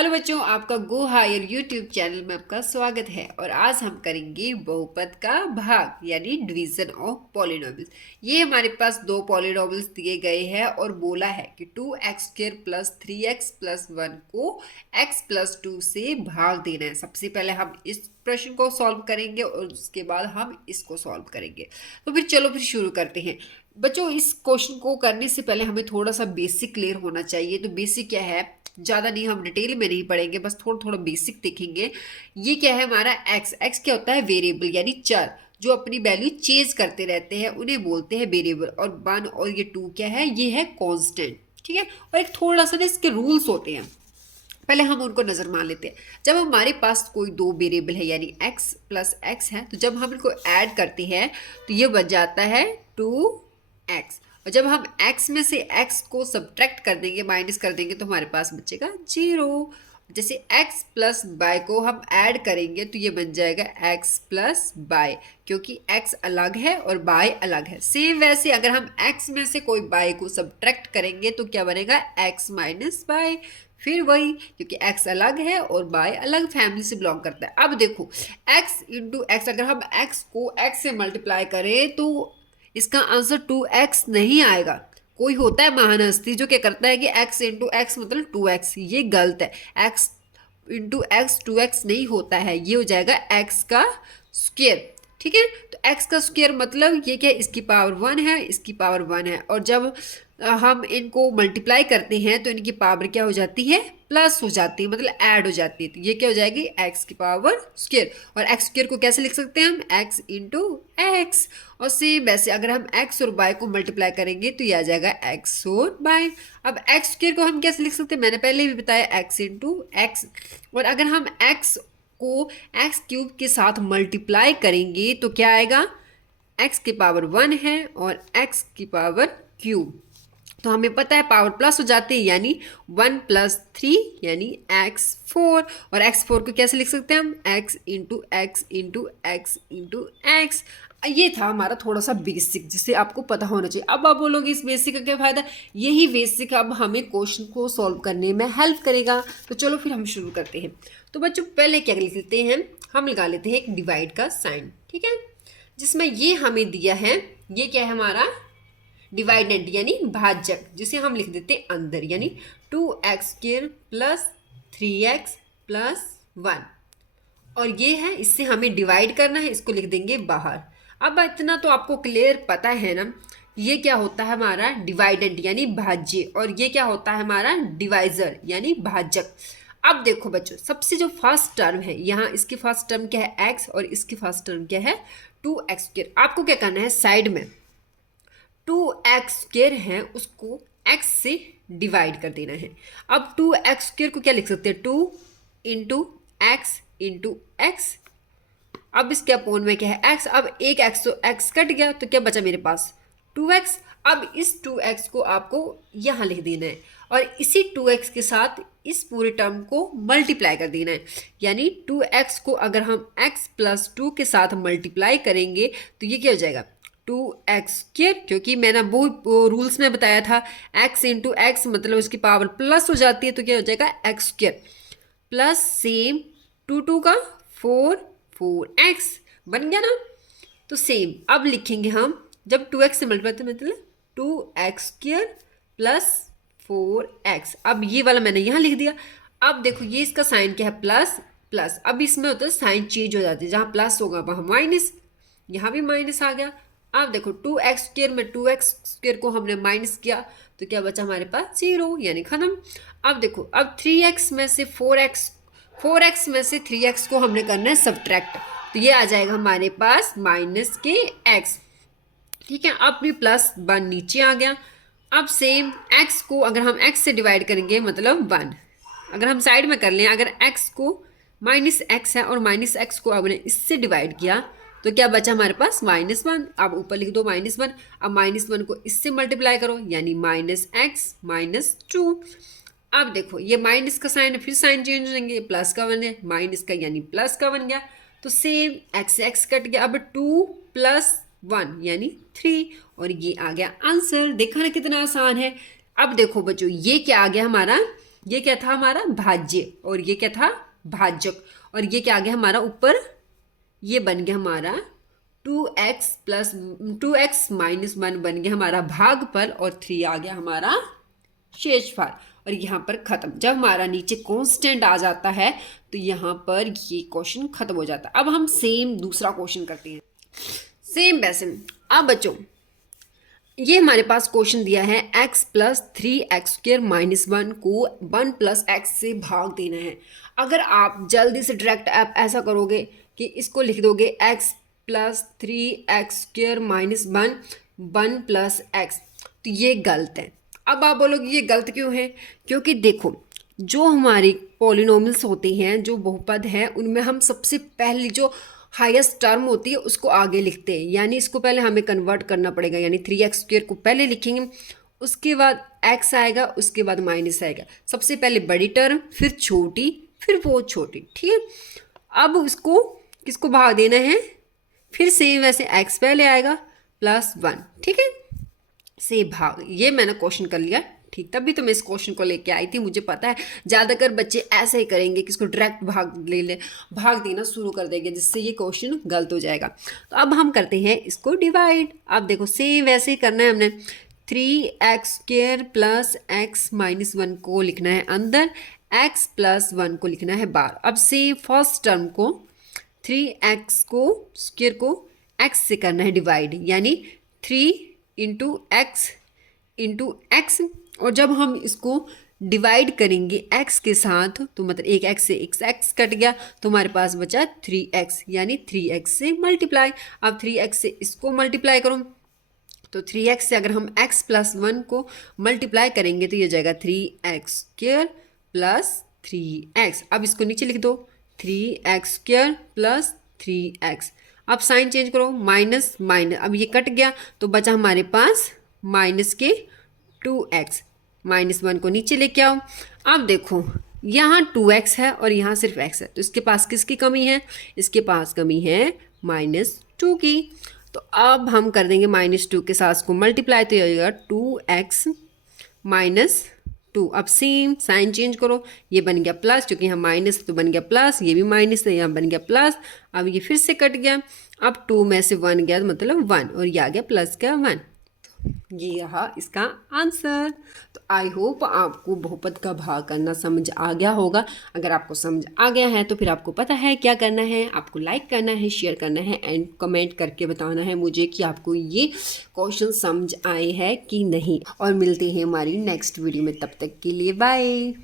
Hello बच्चों, आपका go higher YouTube channel में आपका स्वागत है। और आज हम करेंगे बहुपद का भाग यानी डिवीजन ऑफ पॉलिनोमियल्स। ये हमारे पास दो पॉलिनोमियल्स दिए गए हैं और बोला है कि 2x² प्लस 3x+1 को x+2 से भाग देना है। सबसे पहले हम इस प्रश्न को सॉल्व करेंगे और उसके बाद हम इसको सॉल्व करेंगे। तो फिर शुरू करते हैं। बच्चों, इस क्वेश्चन को करने से पहले हमें थोड़ा सा बेसिक क्लियर होना चाहिए। तो बेसिक क्या है, ज़्यादा नहीं, हम डिटेल में नहीं पढ़ेंगे, बस थोड़ा थोड़ा बेसिक देखेंगे। ये क्या है हमारा एक्स क्या होता है, वेरिएबल यानी चर जो अपनी वैल्यू चेंज करते रहते हैं उन्हें बोलते हैं वेरिएबल। और 1 और ये 2 क्या है, ये है कांस्टेंट। ठीक है, और एक थोड़ा सा ना इसके रूल्स होते हैं, पहले हम उनको नजर मान लेते हैं। जब हमारे पास कोई दो वेरिएबल है यानी x प्लस एक्स है, तो जब हम इनको ऐड करते हैं तो ये बन जाता है 2x। और जब हम x में से x को सब्ट्रैक्ट कर देंगे, माइनस कर देंगे, तो हमारे पास बचेगा 0। जैसे x प्लस बाय को हम ऐड करेंगे तो ये बन जाएगा x प्लस बाय, क्योंकि x अलग है और बाय अलग है। सेम वैसे अगर हम x में से कोई बाय को सब्ट्रैक्ट करेंगे तो क्या बनेगा, x माइनस बाय। फिर वही, क्योंकि x अलग है और y अलग फैमिली से बिलोंग करता है। अब देखो x इंटू एक्स, अगर हम x को x से मल्टीप्लाई करें तो इसका आंसर 2x नहीं आएगा। कोई होता है महान हस्ती जो क्या करता है कि x इंटू एक्स मतलब 2x, ये गलत है। x इंटू एक्स 2x नहीं होता है, ये हो जाएगा x का स्क्वायर। ठीक है, तो x का स्क्वायर मतलब ये क्या है, इसकी पावर 1 है, इसकी पावर 1 है। और जब हम इनको मल्टीप्लाई करते हैं तो इनकी पावर क्या हो जाती है, प्लस हो जाती है, मतलब ऐड हो जाती है। तो ये क्या हो जाएगी, x की पावर स्क्वायर। और x स्क्वायर को कैसे लिख सकते हैं हम, x इंटू एक्स। और सेम वैसे अगर हम x और y को मल्टीप्लाई करेंगे तो ये आ जाएगा x और y। अब x स्क्वायर को हम कैसे लिख सकते हैं, मैंने पहले भी बताया, x इंटू एक्स। और अगर हम x को एक्स क्यूब के साथ मल्टीप्लाई करेंगे तो क्या आएगा, x की पावर 1 है और x की पावर क्यूब, तो हमें पता है पावर प्लस हो जाती है, यानी 1 प्लस 3 यानी x4। और x4 को कैसे लिख सकते हैं हम, x into x into x into x. ये था हमारा थोड़ा सा बेसिक जिसे आपको पता होना चाहिए। अब आप बोलोगे इस बेसिक का क्या फ़ायदा, यही बेसिक अब हमें क्वेश्चन को सॉल्व करने में हेल्प करेगा। तो चलो फिर हम शुरू करते हैं। तो बच्चों पहले क्या लिख लेते हैं, हम लगा लेते हैं एक डिवाइड का साइन। ठीक है, जिसमें ये हमें दिया है, ये क्या है हमारा डिवाइडेंट यानी भाजक, जिसे हम लिख देते हैं अंदर, यानी 2x² प्लस 3x प्लस 1। और ये है, इससे हमें डिवाइड करना है, इसको लिख देंगे बाहर। अब इतना तो आपको क्लियर पता है ना, ये क्या होता है हमारा डिवाइडेंट यानी भाज्य, और ये क्या होता है हमारा डिवाइजर यानी भाजक। अब देखो बच्चों, सबसे जो फर्स्ट टर्म है यहाँ, इसकी फर्स्ट टर्म क्या है x और इसकी फर्स्ट टर्म क्या है 2x²। आपको क्या करना है, साइड में 2x² है उसको x से डिवाइड कर देना है। अब 2x² को क्या लिख सकते हैं, 2 इंटू एक्स इंटू एक्स। अब इसके अपोन में क्या है x, अब एक x तो x कट गया तो क्या बचा मेरे पास 2x। अब इस 2x को आपको यहाँ लिख देना है और इसी 2x के साथ इस पूरे टर्म को मल्टीप्लाई कर देना है। यानी 2x को अगर हम x प्लस 2 के साथ मल्टीप्लाई करेंगे तो ये क्या हो जाएगा 2x², क्योंकि मैंने वो रूल्स में बताया था x इंटू एक्स मतलब इसकी पावर प्लस हो जाती है, तो क्या हो जाएगा x² प्लस सेम 2 का 4x बन गया ना। तो सेम अब लिखेंगे हम, जब 2x से मल्टीप्लाई मतलब 2x² प्लस 4x। अब ये वाला मैंने यहाँ लिख दिया। अब देखो ये इसका साइन क्या है, प्लस प्लस। अब इसमें होता है साइन चेंज हो जाती है, जहाँ प्लस होगा वहाँ माइनस, यहाँ भी माइनस आ गया। अब देखो 2x² में 2x² को हमने माइनस किया तो क्या बचा हमारे पास 0, यानी खत्म। अब देखो, अब 3x में से 4x में से 3x को हमने करना है सब्ट्रैक्ट, तो ये आ जाएगा हमारे पास माइनस के x। ठीक है, अब भी प्लस 1 नीचे आ गया। अब सेम x को अगर हम x से डिवाइड करेंगे मतलब 1, अगर हम साइड में कर लें, अगर x को माइनस x है और माइनस x को आपने इससे डिवाइड किया तो क्या बचा हमारे पास -1। अब ऊपर लिख दो -1। अब -1 को इससे मल्टीप्लाई करो यानी -x -2। अब देखो ये माइनस का साइन है, फिर साइन चेंज हो जाएंगे, प्लस का बन गया, माइनस का यानी प्लस का बन गया। तो सेम x से x कट गया, अब 2 प्लस 1 यानी 3, और ये आ गया आंसर। देखा ना कितना आसान है। अब देखो बच्चों, ये क्या आ गया हमारा ये क्या था हमारा भाज्य और ये क्या था भाजक, और ये क्या आ गया हमारा ऊपर, ये बन गया हमारा 2x - 1 बन गया हमारा भागफल, और 3 आ गया हमारा शेषफल। और यहाँ पर खत्म। जब हमारा नीचे कांस्टेंट आ जाता है तो यहाँ पर ये क्वेश्चन खत्म हो जाता है। अब हम सेम दूसरा क्वेश्चन करते हैं, सेम वैसे। अब बच्चों ये हमारे पास क्वेश्चन दिया है x+3x² - 1 को 1+x से भाग देना है। अगर आप जल्दी से डायरेक्ट आप ऐसा करोगे कि इसको लिख दोगे x+3x² - 1 1+x, तो ये गलत है। अब आप बोलोगे ये गलत क्यों है? क्योंकि देखो जो हमारे पॉलिनोमियल्स होते हैं, जो बहुपद हैं, उनमें हम सबसे पहले जो हाईएस्ट टर्म होती है उसको आगे लिखते हैं, यानी इसको पहले हमें कन्वर्ट करना पड़ेगा, यानी 3x² को पहले लिखेंगे, उसके बाद x आएगा, उसके बाद माइनस आएगा। सबसे पहले बड़ी टर्म, फिर छोटी, फिर बहुत छोटी, ठीक है। अब उसको किसको भाग देना है, फिर सेम वैसे x पहले आएगा +1, ठीक है, से भाग। ये मैंने क्वेश्चन कर लिया, ठीक। तभी तो मैं इस क्वेश्चन को लेके आई थी। मुझे पता है ज़्यादातर बच्चे ऐसे ही करेंगे कि इसको डायरेक्ट भाग देना शुरू कर देंगे, जिससे ये क्वेश्चन गलत हो जाएगा। तो अब हम करते हैं इसको डिवाइड। अब देखो सेम वैसे ही करना है हमने। 3x² + x - 1 को लिखना है अंदर, x + 1 को लिखना है बाहर। अब से फर्स्ट टर्म को 3x को स्क्वेयर को x से करना है डिवाइड, यानी 3 × x। और जब हम इसको डिवाइड करेंगे x के साथ, तो मतलब एक x से एक x कट गया, तो हमारे पास बचा 3x, यानी 3x से मल्टीप्लाई। अब 3x से इसको मल्टीप्लाई करो, तो 3x से अगर हम x + 1 को मल्टीप्लाई करेंगे तो ये जाएगा 3x² + 3x। अब इसको नीचे लिख दो, 3x² + 3x। अब साइन चेंज करो, माइनस माइनस, अब ये कट गया तो बचा हमारे पास माइनस के 2x। -1 को नीचे लेके आओ। अब देखो यहाँ 2x है और यहाँ सिर्फ x है, तो इसके पास किसकी कमी है? इसके पास कमी है -2 की। तो अब हम कर देंगे -2 के साथ को मल्टीप्लाई, तो ये हो जाएगा 2x - 2। अब सेम साइन चेंज करो, ये बन गया प्लस, क्योंकि यहाँ माइनस तो बन गया प्लस, ये भी माइनस है, यहाँ बन गया प्लस। अब ये फिर से कट गया, अब 2 में से 1 गया, मतलब 1, और ये आ गया प्लस का 1। ये रहा इसका आंसर। तो आई होप आपको बहुपद का भाग करना समझ आ गया होगा। अगर आपको समझ आ गया है तो फिर आपको पता है क्या करना है। आपको लाइक करना है, शेयर करना है एंड कमेंट करके बताना है मुझे कि आपको ये क्वेश्चन समझ आए हैं कि नहीं। और मिलते हैं हमारी नेक्स्ट वीडियो में, तब तक के लिए बाय।